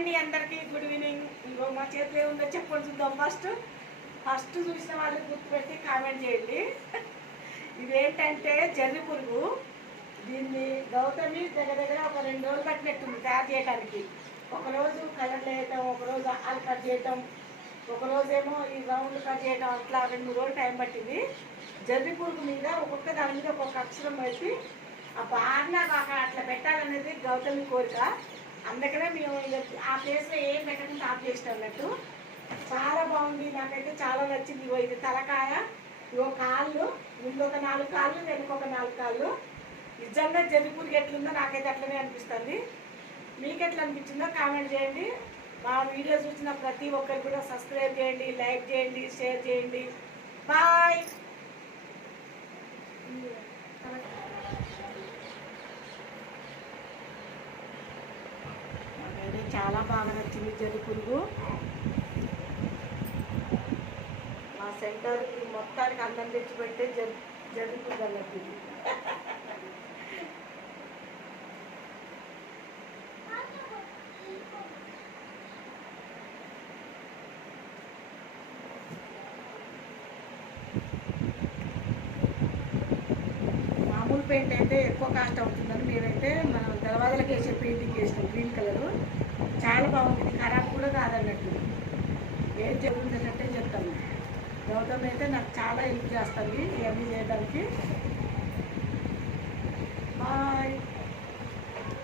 అండి అందరికీ good evening. ఇంకో మా చేతిలో ఏముందో చెప్పండి చూద్దాం. ఫస్ట్ చూసిన వాళ్ళు గుర్తుపెట్టి కామెంట్ చేయండి. ఇదేంటంటే జర్రి పురుగు. దీన్ని గౌతమి దగ్గర ఒక 2 రోజులు పట్టినట్టుంది తయారు చేయడానికి. ఒకరోజు కలర్ వేయటం, ఒకరోజు ఆలు కట్ చేయటం, ఒకరోజేమో ఈ రౌండ్ కట్ చేయటం, అట్లా 2 రోజులు టైం పట్టింది. జర్రి పురుగు మీద ఒక్కొక్క దాని మీద ఒక్కొక్క అక్షరం పెట్టి ఆ బాగా అట్లా పెట్టాలనేది గౌతమి కోరిక. అందుకనే మేము ఆ ప్లేస్లో ఏం పెట్టకుండా ఆఫ్ చేసినాం అన్నట్టు. చాలా బాగుంది, నాకైతే చాలా నచ్చింది. ఇది తలకాయ, ఇవో కాళ్ళు, ముందు ఒక 4 కాళ్ళు, వెనుక ఒక 4 కాళ్ళు. నిజంగా జర్రి పురుగు ఎట్లుందో నాకైతే అట్లనే అనిపిస్తుంది. మీకు ఎట్లా అనిపించిందో కామెంట్ చేయండి. మా వీడియో చూసిన ప్రతి ఒక్కరు కూడా సబ్స్క్రైబ్ చేయండి, లైక్ చేయండి, షేర్ చేయండి. బాయ్. నాకైతే చాలా బాగా నచ్చింది జర్రి పురుగు. మా సెంటర్కి మొత్తానికి అందం తెచ్చిపెట్టే జర్రి పురుగు అన్నట్టు. మామూలు పెయింట్ అయితే ఎక్కువ కాస్ట్ అవుతుందని మేమైతే మనం దర్వాజాలకు వేసే పెయింటింగ్ వేసినాం, గ్రీన్ కలరు. చాలా బాగుంది, ఖరాబ్ కూడా కాదన్నట్టు. ఏం జరుగుతుందన్నట్టే చెప్తాను. గౌతమ్ అయితే నాకు చాలా హెల్ప్ చేస్తుంది ఇవన్నీ చేయడానికి. బాయ్.